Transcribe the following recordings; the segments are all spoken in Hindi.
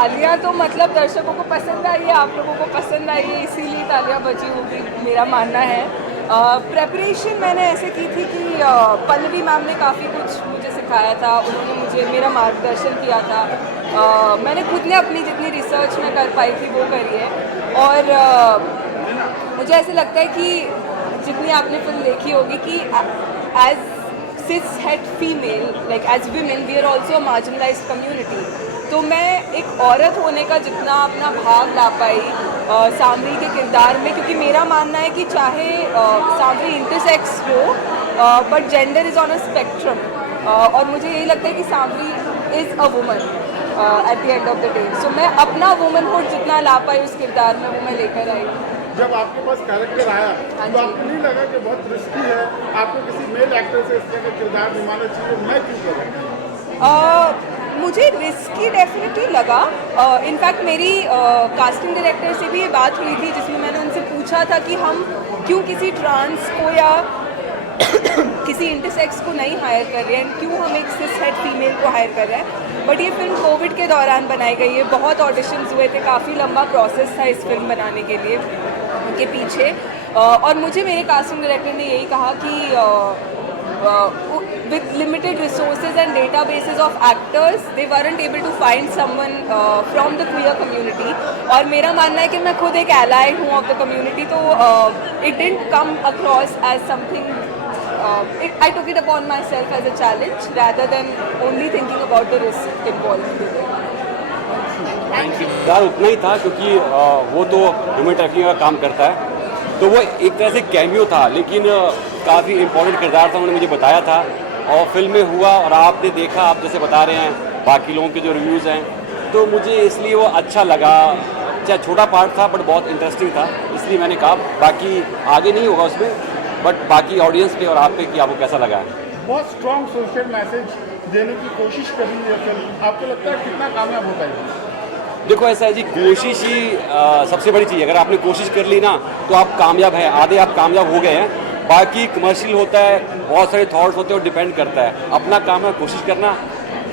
तालियां तो मतलब दर्शकों को पसंद आई है, आप लोगों को पसंद आई है, इसीलिए तालियां बजी होगी, मेरा मानना है। प्रेपरेशन मैंने ऐसे की थी कि पल्लवी मैम ने काफ़ी कुछ मुझे सिखाया था, उन्होंने मुझे मेरा मार्गदर्शन किया था। मैंने खुद ने अपनी जितनी रिसर्च मैं कर पाई थी वो करी है। और मुझे ऐसे लगता है कि जितनी आपने फिल्म देखी होगी कि as cis het female, like as women, we are also a marginalised community. तो मैं एक औरत होने का जितना अपना भाव ला पाई सांवरी के किरदार में, क्योंकि मेरा मानना है कि चाहे सांवरी इंटरसेक्स हो, but gender is on a spectrum, और मुझे यही लगता है कि Sanwari is a woman at the end of the day. So मैं अपना वुमनहुड जितना ला पाई उस किरदार में वो मैं लेकर आई। जब आपके पास कैरेक्टर आया तो आपको नहीं लगा कि बहुत रिस्की है, आपको किसी मेल एक्टर से इस तरह का किरदार निभाना चाहिए, मैं क्यों करूँ? मुझे रिस्की डेफिनेटली लगा। इनफैक्ट मेरी कास्टिंग डायरेक्टर से भी ये बात हुई थी, जिसमें मैंने उनसे पूछा था कि हम क्यों किसी ट्रांस को या किसी इंटरसेक्स को नहीं हायर कर रहे हैं, क्यों हम एक सिस हेड फीमेल को हायर कर रहे हैं। बट ये फिल्म कोविड के दौरान बनाई गई है, बहुत ऑडिशंस हुए थे, काफ़ी लंबा प्रोसेस था इस फिल्म बनाने के लिए के पीछे। और मुझे मेरे कास्टिंग डायरेक्टर ने यही कहा कि with limited resources and databases of actors, they weren't able to find someone from the queer community. और मेरा मानना है कि मैं खुद एक ally हूँ of the community, तो it didn't come across as something. I took it upon myself as a challenge rather than only thinking about the risk involved with it. Thank you. यार उतना ही था, क्योंकि वो तो ह्यूमन ट्रैफिकिंग का काम करता है, तो वो एक तरह से कैमियो था, लेकिन काफ़ी इम्पोर्टेंट किरदार था, उन्होंने मुझे बताया था और फिल्म में हुआ और आपने देखा, आप जैसे बता रहे हैं बाकी लोगों के जो रिव्यूज़ हैं, तो मुझे इसलिए वो अच्छा लगा। चाहे छोटा पार्ट था बट बहुत इंटरेस्टिंग था, इसलिए मैंने कहा। बाकी आगे नहीं होगा उसमें, बट बाकी ऑडियंस पे और आप पे कि आपको कैसा लगा है। बहुत स्ट्रॉन्ग सोशल मैसेज देने की कोशिश कर रही है फिल्म, आपको लगता है कितना कामयाब होता है? देखो ऐसा है जी, कोशिश ही सबसे बड़ी चीज़ है। अगर आपने कोशिश कर ली ना तो आप कामयाब हैं, आधे आप कामयाब हो गए हैं। बाकी कमर्शियल होता है, बहुत सारे थॉट्स होते हैं और डिपेंड करता है। अपना काम है कोशिश करना,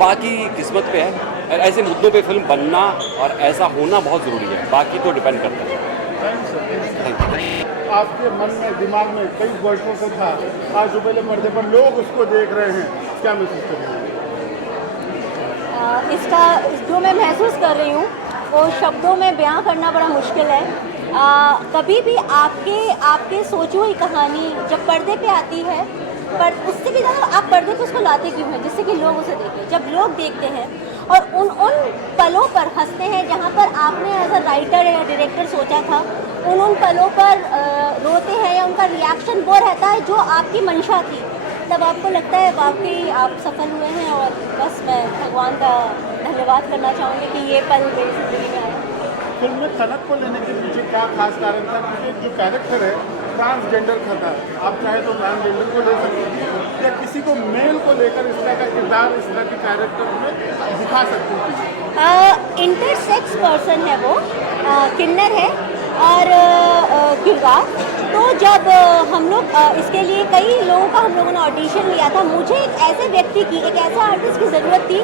बाकी किस्मत पे है। ऐसे मुद्दों पे फिल्म बनना और ऐसा होना बहुत ज़रूरी है, बाकी तो डिपेंड करता है। आपके मन में, दिमाग में कई वर्षों से था, आज जुबेले पर्दे पर लोग उसको देख रहे हैं, क्या महसूस कर रहे हैं? इसका जो मैं महसूस कर रही हूँ वो शब्दों में बयां करना बड़ा मुश्किल है। कभी भी आपके सोची हुई कहानी जब पर्दे पे आती है, पर उससे भी ज़्यादा आप पर्दे पे उसको लाते क्यों हैं, जिससे कि लोग उसे देखें। जब लोग देखते हैं और उन पलों पर हंसते हैं जहाँ पर आपने एज अ राइटर या डायरेक्टर सोचा था, उन पलों पर रोते हैं या उनका रिएक्शन वो रहता है जो आपकी मंशा थी, तब आपको लगता है वाकई आप सफल हुए हैं। और बस मैं भगवान का धन्यवाद करना चाहूँगी कि ये पल मेरी ज़िंदगी में आए। फिल्म में तनक को लेने के पीछे क्या खास कारण था? क्योंकि जो कैरेक्टर है ट्रांसजेंडर का था, आप चाहे तो ट्रांसजेंडर को ले सकते थे या किसी को मेल को लेकर इस तरह का किरदार, इस तरह के कैरेक्टर में दिखा सकते थे। इंटरसेक्स पर्सन है वो, किन्नर है और किरदार। तो जब हम लोग इसके लिए कई लोगों का हम लोगों ने ऑडिशन लिया था, मुझे एक ऐसे व्यक्ति की, एक ऐसे आर्टिस्ट की ज़रूरत थी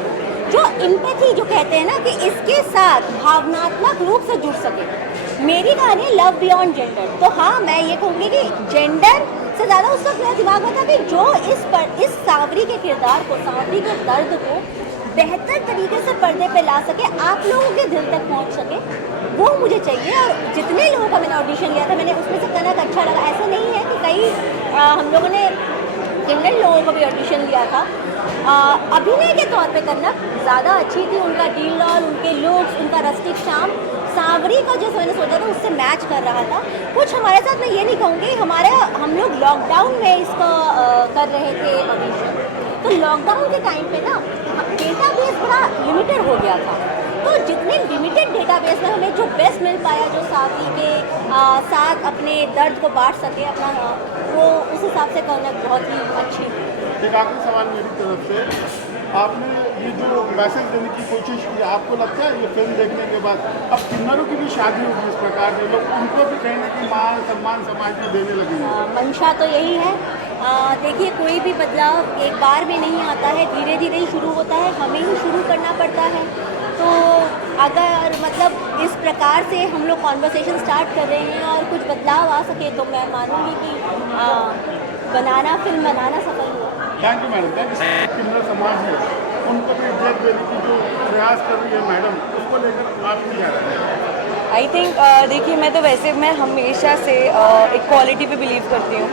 जो एम्पैथी जो कहते हैं ना, कि इसके साथ भावनात्मक रूप से जुड़ सके। मेरी कहानी है लव बियॉन्ड जेंडर। तो हाँ, मैं ये कहूँगी कि जेंडर से ज़्यादा उस वक्त मेरे दिमाग में था कि जो इस सांवरी के किरदार को, सांवरी के दर्द को बेहतर तरीके से पर्दे पे ला सके, आप लोगों के दिल तक पहुंच सके, वो मुझे चाहिए। और जितने लोगों का मैंने ऑडिशन लिया था, मैंने उसमें से कनक अच्छा लगा। ऐसा नहीं है कि कई हम लोगों ने किन्नर लोगों को भी ऑडिशन लिया था। अभिनय के तौर पे कनक ज़्यादा अच्छी थी, उनका डीलर, उनके लुक्स, उनका रस्टिक शाम सांवरी का जो मैंने सोचा था उससे मैच कर रहा था। कुछ हमारे साथ, मैं ये नहीं कहूँगी, हम लोग लॉकडाउन में इसका कर रहे थे ऑडिशन, तो लॉकडाउन के टाइम पे ना डेटाबेस बड़ा लिमिटेड हो गया था। तो जितने लिमिटेड डेटाबेस में हमें जो बेस्ट मिल पाया, जो साथी के साथ अपने दर्द को बांट सके अपना, वो उस हिसाब से कनक बहुत ही अच्छी थी। एक आखिरी सवाल मेरी तरफ से, आपने ये जो मैसेज देने की कोशिश की, आपको लगता है ये फिल्म देखने के बाद अब किन्नरों की भी शादी होगी इस प्रकार के, लोग उनको भी कहीं ना कहीं मान सम्मान समाज में देने लगेंगे? मंशा तो यही है। देखिए, कोई भी बदलाव एक बार में नहीं आता है, धीरे धीरे ही शुरू होता है, हमें ही शुरू करना पड़ता है। तो अगर मतलब इस प्रकार से हम लोग कॉन्वर्सेशन स्टार्ट कर रहे हैं और कुछ बदलाव आ सके तो मैं मानूंगी कि फिल्म बनाना सफल हुआ। Thank you madam. Thank you. किन्नर समाज है उनको भी इज्जत देने की जो प्रयास कर रही है मैडम, उसको लेकर आप क्या रहे हैं? आई थिंक देखिए, मैं हमेशा से इक्वालिटी पे बिलीव करती हूँ।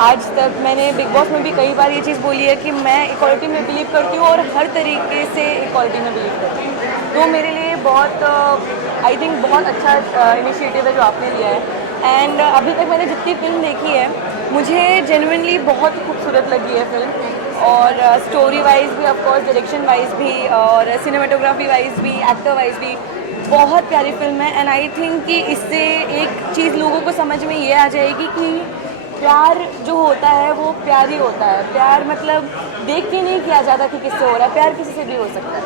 आज तक मैंने बिग बॉस में भी कई बार ये चीज़ बोली है कि मैं इक्वालिटी में बिलीव करती हूँ और हर तरीके से इक्वालिटी में बिलीव करती हूँ। तो मेरे लिए बहुत आई थिंक बहुत अच्छा इनिशिएटिव है जो आपने लिया है। एंड अभी तक मैंने जितनी फिल्म देखी है मुझे जेन्युइनली बहुत खूबसूरत लगी है फिल्म, और स्टोरी वाइज भी, ऑफ कोर्स डायरेक्शन वाइज भी, और सिनेमाटोग्राफी वाइज भी, एक्टर वाइज भी बहुत प्यारी फिल्म है। एंड आई थिंक कि इससे एक चीज़ लोगों को समझ में ये आ जाएगी कि प्यार जो होता है वो प्यार ही होता है। प्यार मतलब देख के नहीं किया जाता कि किससे हो रहा है, प्यार किसी से भी हो सकता है।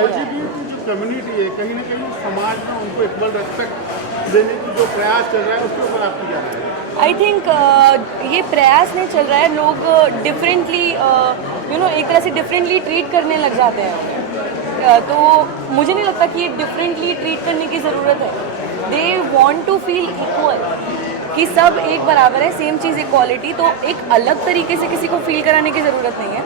LGBT जो कम्युनिटी है कहीं ना कहीं समाज में उनको इक्वल रेस्पेक्ट देने की जो प्रयास चल रहा है उसके ऊपर आपकी क्या राय है? आई थिंक ये प्रयास नहीं चल रहा है, लोग डिफरेंटली एक तरह से डिफरेंटली ट्रीट करने लग जाते हैं। तो मुझे नहीं लगता कि ये डिफरेंटली ट्रीट करने की ज़रूरत है। They want to feel equal, कि सब एक बराबर है, सेम चीज़ इक्वालिटी। तो एक अलग तरीके से किसी को फील कराने की ज़रूरत नहीं है।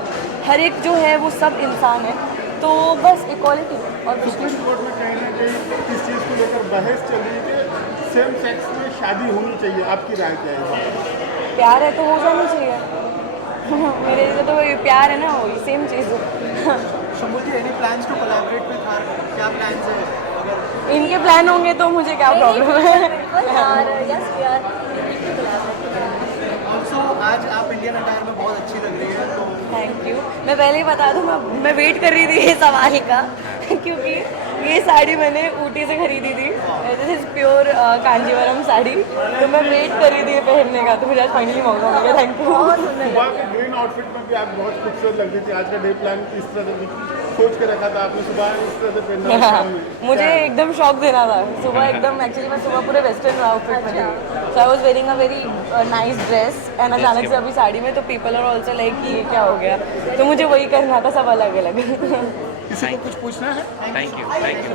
हर एक जो है वो सब इंसान है, तो बस इक्वालिटी। और सुप्रीम कोर्ट में कहीं ना कहीं इस चीज़ को लेकर बहस चल रही है कि सेम सेक्स में शादी होनी चाहिए, आपकी राय क्या है? प्यार है तो हो जाना चाहिए। मेरे लिए तो ये प्यार है ना, वही सेम चीज़ है। Shambhu ji, any plans to collaborate with her? क्या प्लान्स है? इनके प्लान होंगे तो मुझे क्या प्रॉब्लम है। ऑल्सो आज आप इंडियन अटायर में बहुत अच्छी लग रही है, तो थैंक यू। मैं पहले ही बता दूँ, मैं वेट कर रही थी ये सवाल का क्योंकि ये साड़ी मैंने ऊटी से खरीदी थी। This is pure Kanjeevaram sari, तो मैं वेट कर रही थी ये पहनने का, तो मुझे आज फाइनली मौका मिल गया। Thank you. सुबह के ग्रीन आउटफिट में भी आप बहुत खूबसूरत लग रही थी। आज का डे प्लान इस तरह से सोच के रखा था आपने, सुबह इस तरह से पहनना है, शाम में? मुझे एकदम शौक देना था सुबह, एकदम एक्चुअली मैं सुबह पूरे वेस्टर्न आउटफिट में थी, so I was wearing a very nice dress, and अचानक से अभी साड़ी में, तो पीपल आर आल्सो लाइक कि ये क्या हो गया, तो मुझे वही करना था, सब अलग अलग। किसी को कुछ पूछना है? Thank you thank you.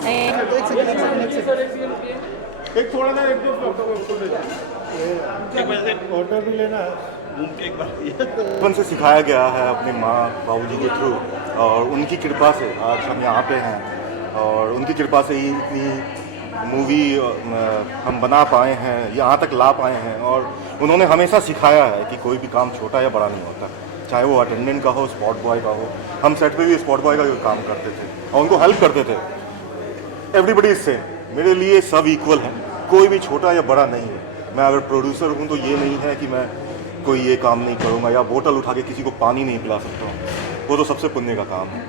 एक थोड़ा सा एक दो ऑर्डर भी लेना है। बचपन से सिखाया गया है अपने माँ बाबूजी के थ्रू, और उनकी कृपा से आज हम यहाँ पे हैं, और उनकी कृपा से ही इतनी मूवी हम बना पाए हैं, यहाँ तक ला पाए हैं। और उन्होंने हमेशा सिखाया है कि कोई भी काम छोटा या बड़ा नहीं होता, चाहे वो अटेंडेंट का हो, स्पॉट बॉय का हो। हम सेट पे भी स्पॉट बॉय का काम करते थे और उनको हेल्प करते थे। एवरीबडी इज सेम, मेरे लिए सब इक्वल है, कोई भी छोटा या बड़ा नहीं है। मैं अगर प्रोड्यूसर हूँ तो ये नहीं है कि मैं कोई ये काम नहीं करूँगा या बोतल उठा के किसी को पानी नहीं पिला सकता हूँ, वो तो सबसे पुण्य का काम है।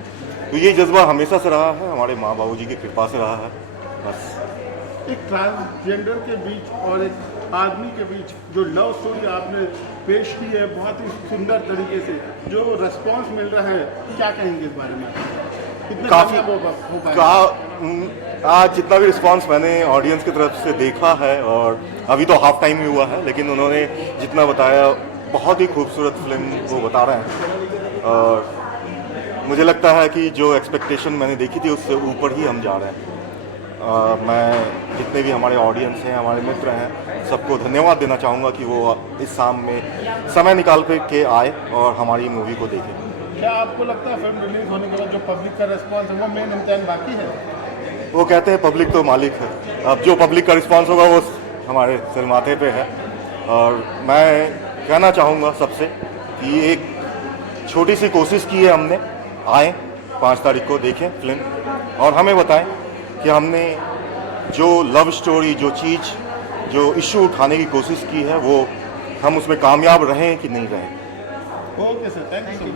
तो ये जज्बा हमेशा से रहा है, हमारे माँ बाबूजी की कृपा से रहा है बस। एक ट्रांसजेंडर के बीच और एक आदमी के बीच जो लव स्टोरी आपने पेश की है बहुत ही सुंदर तरीके से, जो रिस्पॉन्स मिल रहा है, क्या कहेंगे इस बारे में? कितने काफ़ी कामयाब हो पाएगा? आज जितना भी रिस्पांस मैंने ऑडियंस की तरफ से देखा है, और अभी तो हाफ टाइम ही हुआ है, लेकिन उन्होंने जितना बताया बहुत ही खूबसूरत फिल्म वो बता रहे हैं, और मुझे लगता है कि जो एक्सपेक्टेशन मैंने देखी थी उससे ऊपर ही हम जा रहे हैं। मैं जितने भी हमारे ऑडियंस हैं, हमारे मित्र हैं, सबको धन्यवाद देना चाहूँगा कि वो इस शाम में समय निकाल के आए और हमारी मूवी को देखें। क्या आपको लगता है फिल्म रिलीज होने के बाद जो पब्लिक का रिस्पॉन्स है वो मेन इम्तिहान बाकी है? वो कहते हैं पब्लिक तो मालिक है, अब जो पब्लिक का रिस्पांस होगा वो हमारे सिर माथे पे है। और मैं कहना चाहूँगा सबसे कि एक छोटी सी कोशिश की है हमने, आए 5 तारीख को देखें फिल्म और हमें बताएं कि हमने जो लव स्टोरी, जो चीज़, जो इशू उठाने की कोशिश की है वो हम उसमें कामयाब रहें कि नहीं रहें। Okay sir, thank you.